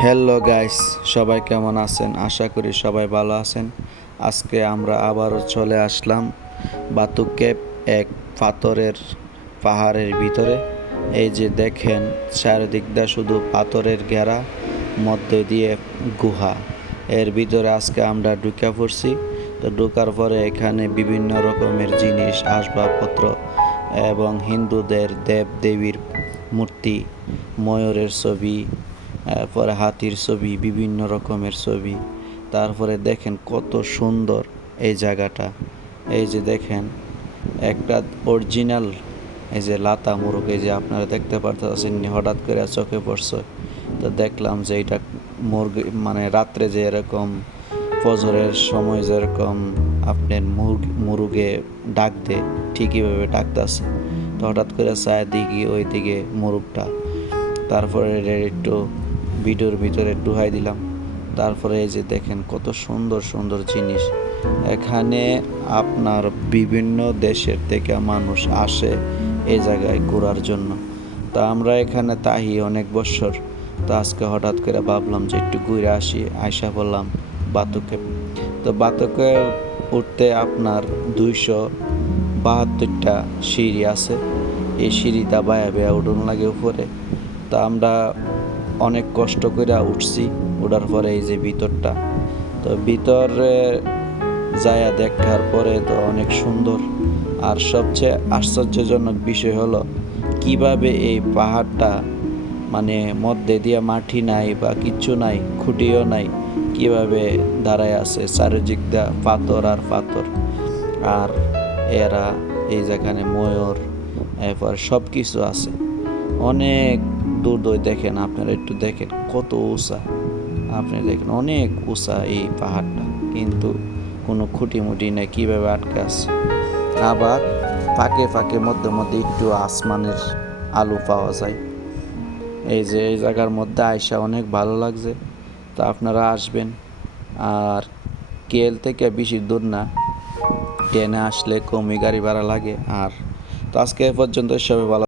Hello guys সবাই কেমন আছেন? আশা করি সবাই ভালো আছেন। আজকে আমরা আবারও চলে আসলাম বাতুকেপ এক পাথরের পাহাড়ের ভিতরে। এই যে দেখেন চারিদিকটা শুধু পাথরের ঘেরা, মধ্যে দিয়ে গুহা। এর ভিতরে আজকে আমরা ঢুকে পড়ছি। তো ঢোকার পরে এখানে বিভিন্ন রকমের জিনিস, আসবাবপত্র এবং হিন্দুদের দেব দেবীর মূর্তি, ময়ূরের ছবি তারপরে হাতির ছবি, বিভিন্ন রকমের ছবি। তারপরে দেখেন কত সুন্দর এই জায়গাটা। এই যে দেখেন, একটা অরিজিনাল এই যে লাতা মুরগ, এই যে আপনারা দেখতে পারতেছেন হঠাৎ করে চোখে পড়ছে। তো দেখলাম যে এটা মুরগি মানে রাত্রে যে এরকম, ফজরের সময় যেরকম আপনার মুরগ, মুরুগে ডাক দে ঠিকইভাবে ডাকতেছে। তো হঠাৎ করে চায় দিকে ওই দিকে মুরগটা তারপরে একটু ভিডিওর ভিতরে একটু ডুহাই দিলাম। তারপরে এই যে দেখেন কত সুন্দর সুন্দর জিনিস। এখানে আপনার বিভিন্ন দেশের থেকে মানুষ আসে এই জায়গায় ঘোরার জন্য। তা আমরা এখানে তাহি অনেক বছর। তো আজকে হঠাৎ করে ভাবলাম যে একটু ঘুরে আসি আয়সা বললাম বাতুকে। তো বাতুকে উঠতে আপনার দুইশো বাহাত্তরটা সিঁড়ি আছে। এই সিঁড়িটা বায়া বেয়া উঠুন লাগে উপরে। তা আমরা অনেক কষ্ট করে উঠছি ওঠার পরে এই যে ভিতরটা। তো ভিতরে যায়া দেখার পরে তো অনেক সুন্দর। আর সবচেয়ে আশ্চর্যজনক বিষয় হলো, কীভাবে এই পাহাড়টা মানে মধ্যে দিয়ে মাটি নাই বা কিচ্ছু নাই, খুঁটিও নাই, কীভাবে দাঁড়ায় আছে চারিদিক দা পাথর আর পাথর। আর এরা এই যেখানে ময়ূর, এরপর সব কিছু আছে। অনেক দূর দূর দেখেন, আপনারা একটু দেখেন কত উঁচা। আপনি দেখেন অনেক উঁচা এই পাহাড়টা, কিন্তু কোনো খুঁটি মুটি নেই, কীভাবে আটকে আছে। আবার ফাঁকে ফাঁকে মধ্যে মধ্যে একটু আসমানের আলু পাওয়া যায়। এই যে এই জায়গার মধ্যে আয়সা অনেক ভালো লাগছে। তো আপনারা আসবেন। আর কেল থেকে বেশি দূর না, ট্রেনে আসলে কমই গাড়ি ভাড়া লাগে। আর তো আজকে এ পর্যন্ত সবাই ভালো